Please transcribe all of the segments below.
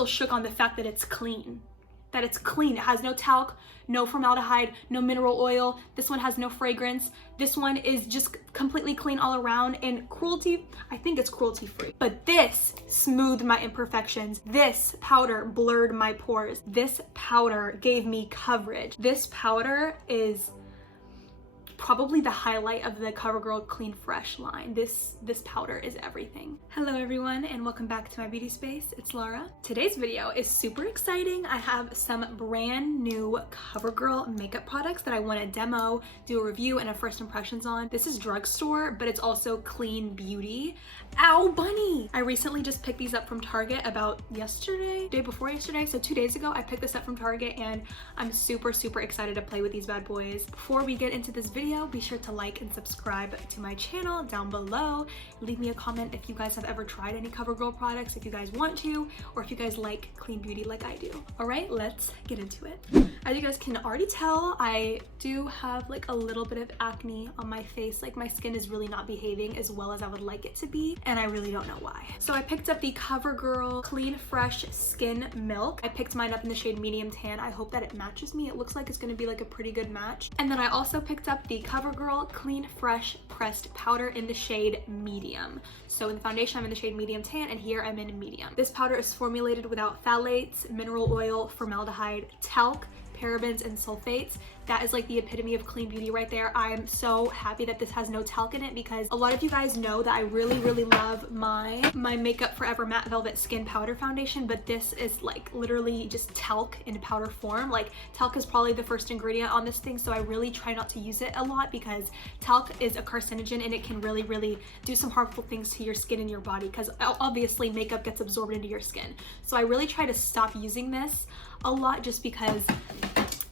still shook on the fact that it's clean. That it's clean. It has no talc, no formaldehyde, no mineral oil. This one has no fragrance. This one is just completely clean all around. And Cruelty, I think it's cruelty free. But this smoothed my imperfections. This powder blurred my pores. This powder gave me coverage. This powder is probably the highlight of the CoverGirl Clean Fresh line. This powder is everything. Hello everyone, and welcome back to my beauty space. It's Lara. Today's video is super exciting. I have some brand new CoverGirl makeup products that I want to demo, do a review, and a first impressions on. This is Drugstore, but it's also clean beauty. Ow, bunny! I recently just picked these up from Target about yesterday, day before yesterday, so 2 days ago. I picked this up from Target and I'm super excited to play with these bad boys. Before we get into this video, be sure to like and subscribe to my channel down below. Leave me a comment if you guys have ever tried any CoverGirl products, if you guys want to, or if you guys like clean beauty like I do. All right, let's get into it. As you guys can already tell, I do have like a little bit of acne on my face. Like my skin is really not behaving as well as I would like it to be, and I really don't know why. So I picked up the CoverGirl Clean Fresh Skin Milk. I picked mine up in the shade medium tan. I hope that it matches me. It looks like it's gonna be like a pretty good match. And then I also picked up the CoverGirl Clean Fresh Pressed Powder in the shade medium. So in the foundation, I'm in the shade medium tan, and here I'm in medium. This powder is formulated without phthalates, mineral oil, formaldehyde, talc, parabens, and sulfates. That is like the epitome of clean beauty right there. I am so happy that this has no talc in it, because a lot of you guys know that I really love my Makeup Forever Matte Velvet Skin Powder Foundation, but this is like literally just talc in powder form. Like talc is probably the first ingredient on this thing, so I really try not to use it a lot because talc is a carcinogen and it can really do some harmful things to your skin and your body, because obviously makeup gets absorbed into your skin. So I really try to stop using this a lot just because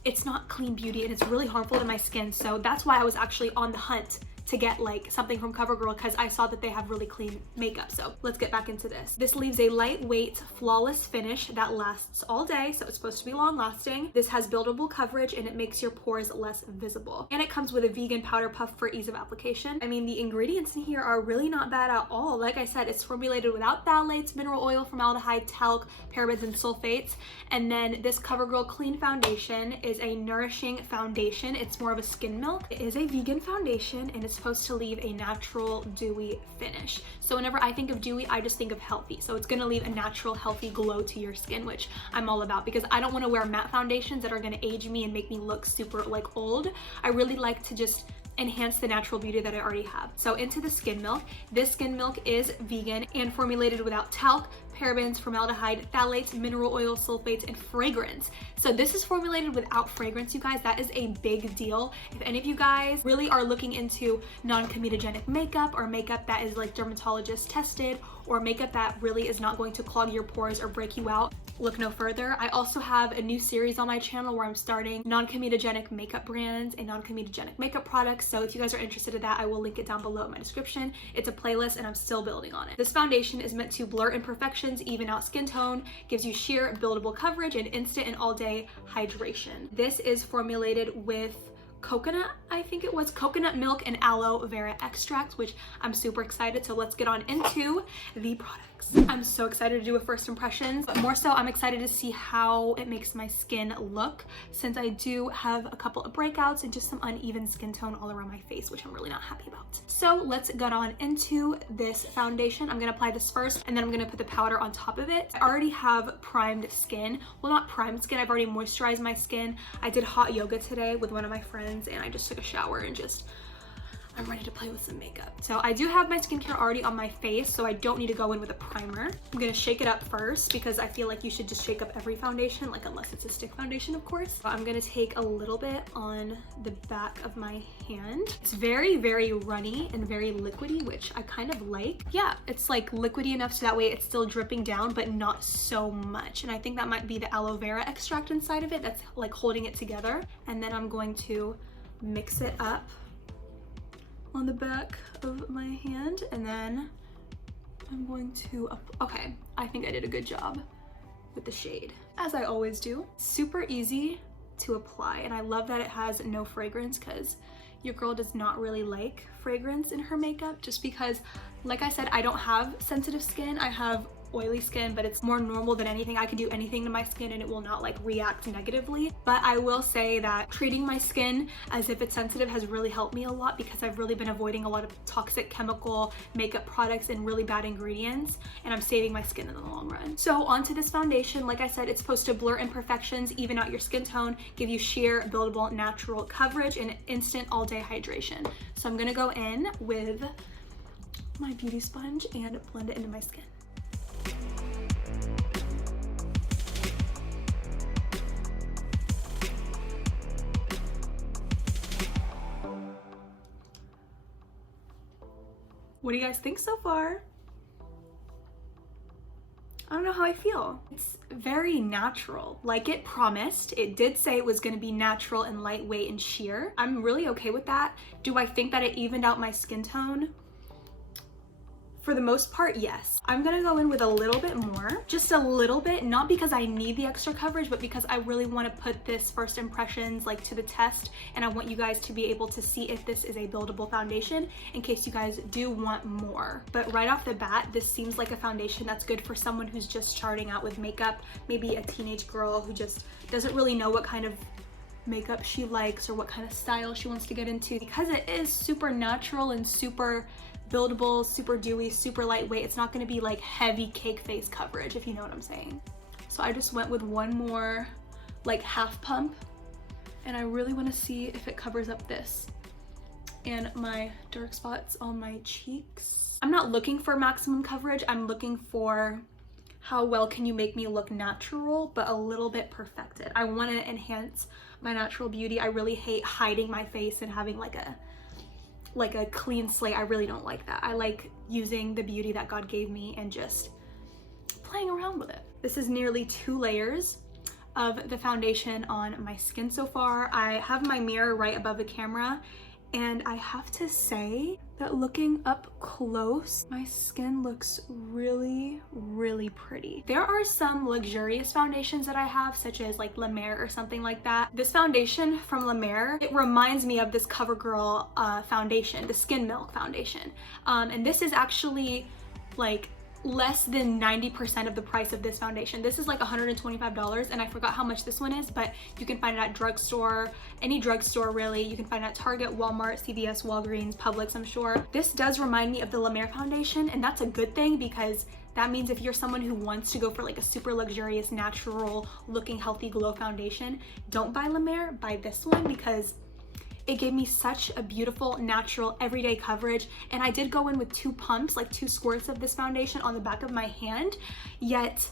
it's not clean beauty and it's really harmful to my skin. So that's why I was actually on the hunt to get like something from CoverGirl, because I saw that they have really clean makeup. So let's get back into this. This leaves a lightweight, flawless finish that lasts all day, so it's supposed to be long lasting. This has buildable coverage and it makes your pores less visible. And it comes with a vegan powder puff for ease of application. I mean, the ingredients in here are really not bad at all. Like I said, it's formulated without phthalates, mineral oil, formaldehyde, talc, parabens, and sulfates. And then this CoverGirl Clean Foundation is a nourishing foundation. It's more of a skin milk. It is a vegan foundation and it's supposed to leave a natural dewy finish. So whenever I think of dewy, I just think of healthy. So it's gonna leave a natural healthy glow to your skin, which I'm all about, because I don't want to wear matte foundations that are gonna age me and make me look super like old. I really like to just enhance the natural beauty that I already have. So into the skin milk. This skin milk is vegan and formulated without talc, parabens, formaldehyde, phthalates, mineral oil, sulfates, and fragrance. So this is formulated without fragrance, you guys. That is a big deal. If any of you guys really are looking into non-comedogenic makeup, or makeup that is like dermatologist tested, or makeup that really is not going to clog your pores or break you out, look no further. I also have a new series on my channel where I'm starting non-comedogenic makeup brands and non-comedogenic makeup products. So if you guys are interested in that, I will link it down below in my description. It's a playlist and I'm still building on it. This foundation is meant to blur imperfections, even out skin tone, gives you sheer buildable coverage, and instant and all-day hydration. This is formulated with coconut, I think it was coconut milk and aloe vera extract, which I'm super excited. So let's get on into the products. I'm so excited to do a first impressions, but more so I'm excited to see how it makes my skin look, since I do have a couple of breakouts and just some uneven skin tone all around my face, which I'm really not happy about. So let's get on into this foundation. I'm gonna apply this first, and then I'm gonna put the powder on top of it. I already have primed skin. Well, not primed skin, I've already moisturized my skin. I did hot yoga today with one of my friends, and I just took a shower and I'm ready to play with some makeup. So I do have my skincare already on my face, so I don't need to go in with a primer. I'm gonna shake it up first, because I feel like you should just shake up every foundation, like unless it's a stick foundation, of course. So I'm gonna take a little bit on the back of my hand. It's very runny and very liquidy, which I kind of like. Yeah, it's like liquidy enough so that way it's still dripping down, but not so much. And I think that might be the aloe vera extract inside of it that's like holding it together. And then I'm going to mix it up on the back of my hand, and then I'm going to, okay, I think I did a good job with the shade, as I always do. Super easy to apply, and I love that it has no fragrance, because your girl does not really like fragrance in her makeup, just because, like I said, I don't have sensitive skin. I have oily skin, but it's more normal than anything. I can do anything to my skin and it will not like react negatively. But I will say that treating my skin as if it's sensitive has really helped me a lot, because I've really been avoiding a lot of toxic chemical makeup products and really bad ingredients, and I'm saving my skin in the long run. So onto this foundation. Like I said, it's supposed to blur imperfections, even out your skin tone, give you sheer, buildable, natural coverage, and instant all-day hydration. So I'm gonna go in with my beauty sponge and blend it into my skin. What do you guys think so far? I don't know how I feel. It's very natural, like it promised. It did say it was gonna be natural and lightweight and sheer. I'm really okay with that. Do I think that it evened out my skin tone? For the most part, yes. I'm gonna go in with a little bit more, just a little bit, not because I need the extra coverage, but because I really wanna put this first impressions like to the test, and I want you guys to be able to see if this is a buildable foundation in case you guys do want more. But right off the bat, this seems like a foundation that's good for someone who's just starting out with makeup, maybe a teenage girl who just doesn't really know what kind of makeup she likes or what kind of style she wants to get into. Because it is super natural and super buildable, super dewy, super lightweight, it's not going to be like heavy cake face coverage, if you know what I'm saying. So I just went with one more like half pump, and I really want to see if it covers up this and my dark spots on my cheeks. I'm not looking for maximum coverage, I'm looking for how well can you make me look natural but a little bit perfected. I want to enhance my natural beauty. I really hate hiding my face and having like a clean slate. I really don't like that. I like using the beauty that God gave me and just playing around with it. This is nearly 2 layers of the foundation on my skin so far. I have my mirror right above the camera, and I have to say that looking up close, my skin looks really, really pretty. There are some luxurious foundations that I have, such as like La Mer or something like that. This foundation from La Mer, it reminds me of this CoverGirl foundation, the Skin Milk foundation. And this is actually like less than 90% of the price of this foundation. This is like $125, and I forgot how much this one is, but you can find it at Drugstore, any drugstore really. You can find it at Target, Walmart, CVS, Walgreens, Publix, I'm sure. This does remind me of the La Mer foundation, and that's a good thing, because that means if you're someone who wants to go for like a super luxurious, natural looking, healthy glow foundation, don't buy La Mer, buy this one, because it gave me such a beautiful, natural, everyday coverage. And I did go in with 2 pumps, like 2 squirts of this foundation on the back of my hand, yet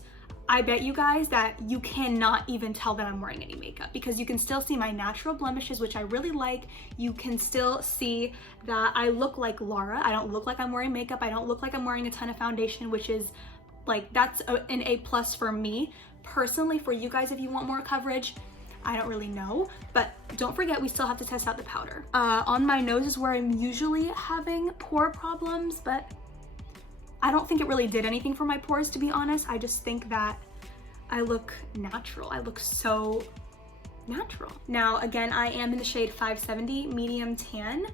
I bet you guys that you cannot even tell that I'm wearing any makeup, because you can still see my natural blemishes, which I really like. You can still see that I look like Lara. I don't look like I'm wearing makeup. I don't look like I'm wearing a ton of foundation, which is like, that's an A+ for me. Personally, for you guys, if you want more coverage, I don't really know, but don't forget we still have to test out the powder. On my nose is where I'm usually having pore problems, but I don't think it really did anything for my pores, to be honest. I just think that I look natural. I look so natural. Now, again, I am in the shade 570 medium tan,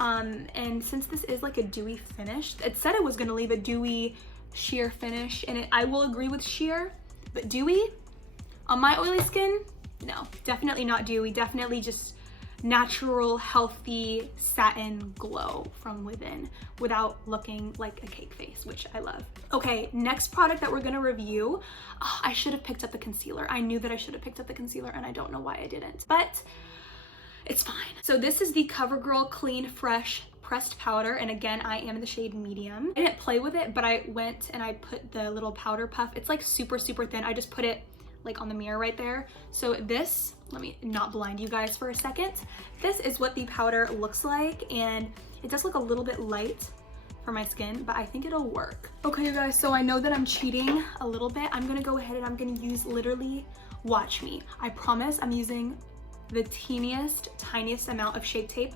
and since this is like a dewy finish, it said it was gonna leave a dewy sheer finish, and I will agree with sheer, but dewy on my oily skin, no, definitely not dewy, definitely just natural, healthy satin glow from within without looking like a cake face, which I love. Okay, next product that we're gonna review. Oh, I should have picked up the concealer. I knew that I should have picked up the concealer, and I don't know why I didn't, but it's fine. So this is the CoverGirl Clean Fresh pressed powder, and again, I am in the shade medium. I didn't play with it, but I went and I put the little powder puff. It's like super, super thin. I just put it like on the mirror right there. So this, let me not blind you guys for a second. This is what the powder looks like, and it does look a little bit light for my skin, but I think it'll work. Okay, you guys, so I know that I'm cheating a little bit. I'm gonna go ahead and I'm gonna use literally, watch me. I promise I'm using the teeniest, tiniest amount of Shape Tape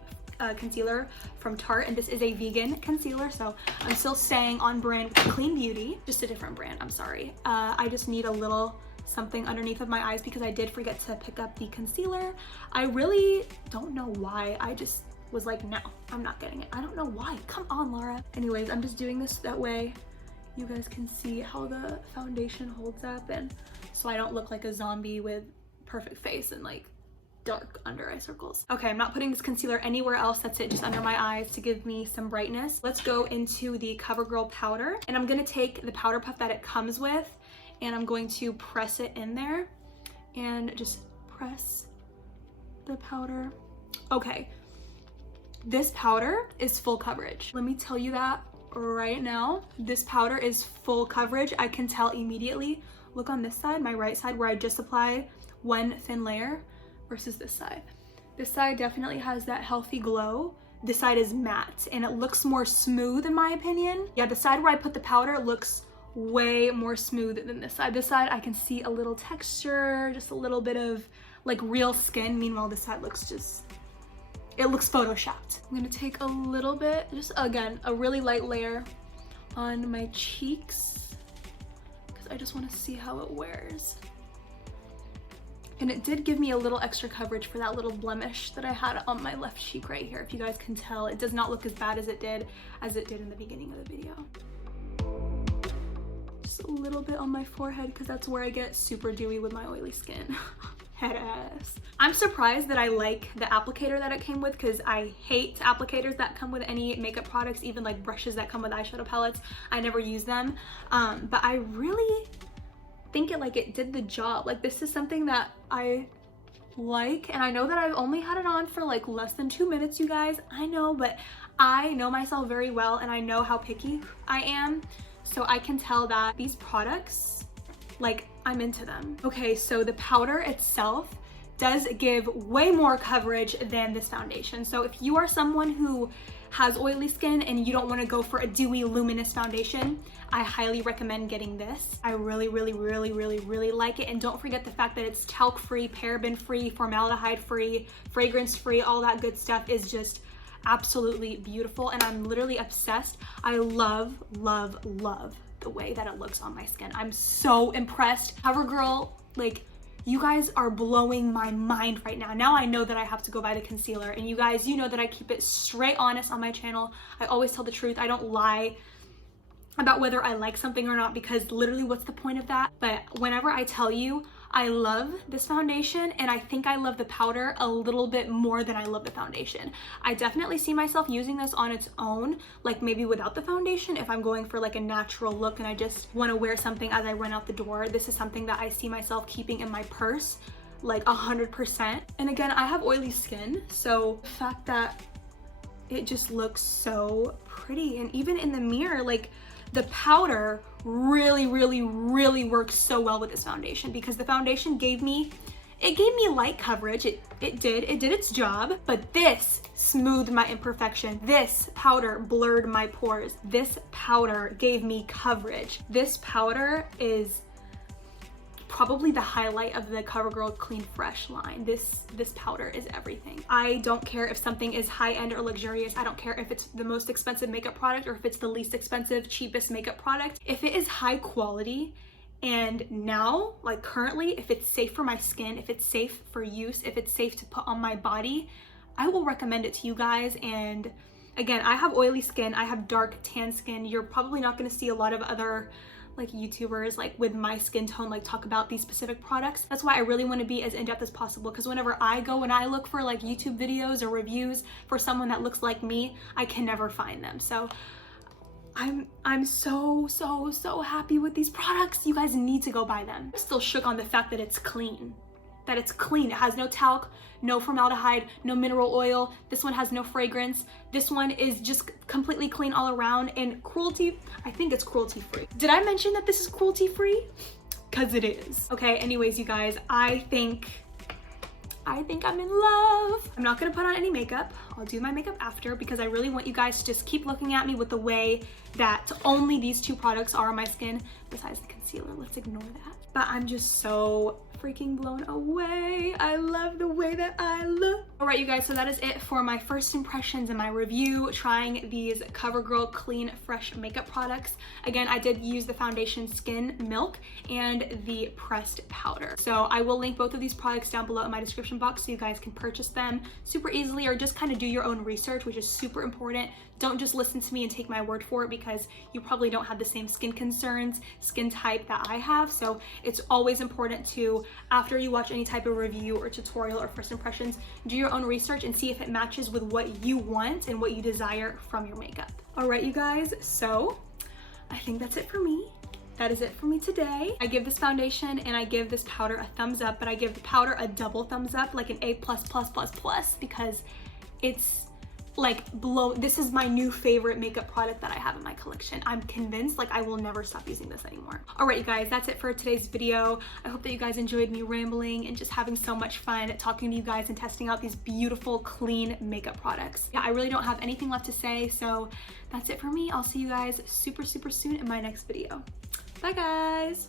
concealer from Tarte, and this is a vegan concealer, so I'm still staying on brand with Clean Beauty, just a different brand, I'm sorry. I just need a little something underneath of my eyes because I did forget to pick up the concealer. I really don't know why. I just was like, no, I'm not getting it. I don't know why. Come on, Lara. Anyways, I'm just doing this that way you guys can see how the foundation holds up, and so I don't look like a zombie with perfect face and like dark under eye circles. Okay, I'm not putting this concealer anywhere else. That's it, just under my eyes to give me some brightness. Let's go into the CoverGirl powder, and I'm gonna take the powder puff that it comes with and I'm going to press it in there and just press the powder. Okay, this powder is full coverage. Let me tell you that right now. This powder is full coverage. I can tell immediately. Look on this side, my right side, where I just applied one thin layer versus this side. This side definitely has that healthy glow. This side is matte and it looks more smooth in my opinion. Yeah, the side where I put the powder looks way more smooth than this side. This side I can see a little texture, just a little bit of like real skin. Meanwhile, this side looks just, it looks photoshopped. I'm gonna take a little bit, just again, a really light layer on my cheeks because I just want to see how it wears. And it did give me a little extra coverage for that little blemish that I had on my left cheek right here. If you guys can tell, it does not look as bad as it did in the beginning of the video. Just a little bit on my forehead because that's where I get super dewy with my oily skin. Head ass. I'm surprised that I like the applicator that it came with because I hate applicators that come with any makeup products, even like brushes that come with eyeshadow palettes. I never use them, but I really think it did the job. Like, this is something that I like, and I know that I've only had it on for like less than 2 minutes, you guys. I know, but I know myself very well and I know how picky I am, so I can tell that these products, like, I'm into them. Okay, so the powder itself does give way more coverage than this foundation. So if you are someone who has oily skin and you don't want to go for a dewy luminous foundation, I highly recommend getting this. I really like it. And don't forget the fact that it's talc free, paraben free, formaldehyde free, fragrance free. All that good stuff is just absolutely beautiful, and I'm literally obsessed. I love the way that it looks on my skin. I'm so impressed. CoverGirl, like, you guys are blowing my mind right now. Now I know that I have to go buy the concealer, and you guys, you know that I keep it straight honest on my channel. I always tell the truth. I don't lie about whether I like something or not, because literally what's the point of that? But whenever I tell you I love this foundation, and I think I love the powder a little bit more than I love the foundation. I definitely see myself using this on its own, like maybe without the foundation, if I'm going for like a natural look and I just want to wear something as I run out the door. This is something that I see myself keeping in my purse like 100%. And again, I have oily skin, so the fact that it just looks so pretty, and even in the mirror, like, the powder really works so well with this foundation, because the foundation gave me light coverage. It did its job, but this smoothed my imperfection. This powder blurred my pores. This powder gave me coverage. This powder is probably the highlight of the CoverGirl Clean Fresh line. This powder is everything. I don't care if something is high-end or luxurious. I don't care if it's the most expensive makeup product or if it's the least expensive, cheapest makeup product. If it is high quality, and now, like currently, if it's safe for my skin, if it's safe for use, if it's safe to put on my body, I will recommend it to you guys. And again, I have oily skin, I have dark tan skin. You're probably not gonna see a lot of other like YouTubers like with my skin tone like talk about these specific products. That's why I really want to be as in-depth as possible, because whenever I go and I look for like YouTube videos or reviews for someone that looks like me, I can never find them. So I'm so happy with these products. You guys need to go buy them. I'm still shook on the fact that it's clean. It has no talc, no formaldehyde, no mineral oil. This one has no fragrance. This one is just completely clean all around. And Cruelty, I think it's cruelty free. Did I mention that this is cruelty free? Because it is. Okay, anyways, you guys, I think I'm in love. I'm not gonna put on any makeup. I'll do my makeup after, because I really want you guys to just keep looking at me with the way that only these two products are on my skin, besides the concealer. Let's ignore that. But I'm just so freaking blown away. I love the way that I look. All right, you guys, so that is it for my first impressions and my review trying these CoverGirl Clean Fresh makeup products. Again, I did use the foundation Skin Milk and the pressed powder. So I will link both of these products down below in my description box so you guys can purchase them super easily, or just kind of do your own research, which is super important. Don't just listen to me and take my word for it, because you probably don't have the same skin concerns, skin type that I have. So it's always important to, after you watch any type of review or tutorial or first impressions, do your own research and see if it matches with what you want and what you desire from your makeup. All right, you guys, so I think that's it for me. That is it for me today. I give this foundation and I give this powder a thumbs up, but I give the powder a double thumbs up, like an A++++, because it's like this is my new favorite makeup product that I have in my collection. I'm convinced like I will never stop using this anymore. All right, you guys, that's it for today's video. I hope that you guys enjoyed me rambling and just having so much fun talking to you guys and testing out these beautiful clean makeup products. Yeah, I really don't have anything left to say, so that's it for me. I'll see you guys super soon in my next video. Bye guys.